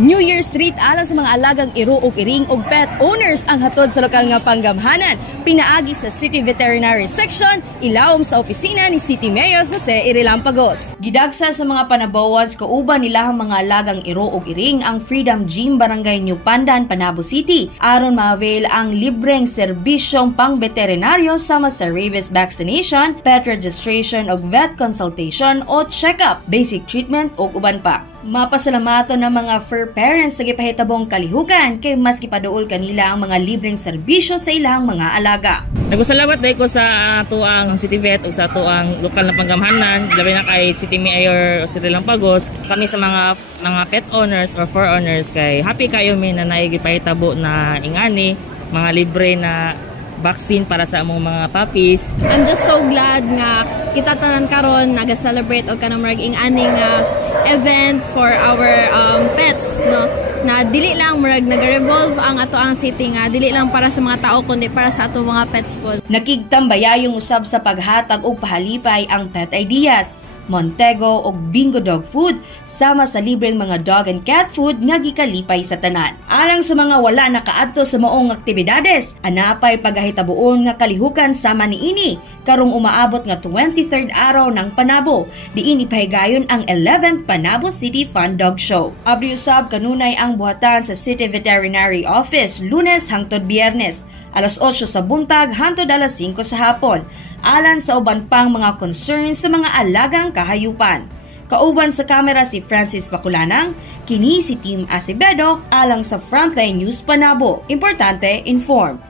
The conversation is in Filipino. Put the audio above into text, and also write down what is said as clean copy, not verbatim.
New Year's treat alang sa mga alagang iro ug iring ug pet owners ang hatod sa lokal nga panggamhanan. Pinaagi sa City Veterinary Section, ilawom sa opisina ni City Mayor Jose Irilampagos. Gidagsa sa mga panabawans kauban nilahang mga alagang iro ug iring ang Freedom Gym Barangay New Pandan, Panabo City aron ma-avail ang libreng serbisyong pang-veterinaryo sama sa rabies vaccination, pet registration ug vet consultation o check-up, basic treatment ug uban pa. Mapasalamato ng mga fur parents sa gipahitabong kalihukan kay mas gipaduol kanila ang mga libreng serbisyo sa ilang mga alaga. Nagpasalamat dahil ko sa tuang City Vet o sa tuang lokal na panggamhanan, labi na kay City Mayor Jose Irilampagos. Kami sa mga pet owners or fur owners kay happy kayo may na naigipahitabo na ingani, mga libre na vaccine para sa among mga puppies. I'm just so glad nga kita tanan karon naga-celebrate og kanang murag ing-aning event for our pets, no? Na dili lang murag naga-revolve ang ato ang city nga dili lang para sa mga tao kundi para sa ato mga pets po. Nakigtambayayong usab sa paghatag og pahalipay ang Pet Ideas, Montego ug Bingo Dog Food sama sa libreng mga dog and cat food nga gikalipay sa tanan. Alang sa mga wala nakaadto sa maong aktibidades, anapay pagahitabuon nga kalihukan sama niini karong umaabot nga 23rd araw ng Panabo. Diin ipahigayon ang 11th Panabo City Fun Dog Show. Abri usab kanunay ang buhatan sa City Veterinary Office Lunes hangtod Biyernes, alas 8 sa buntag hangtod alas 5 sa hapon. Alan sa uban pang mga concerns sa mga alagang kahayupan. Kauban sa kamera si Francis Baculanang, kini si Team Acevedo alang sa Frontline News Panabo. Importante, inform.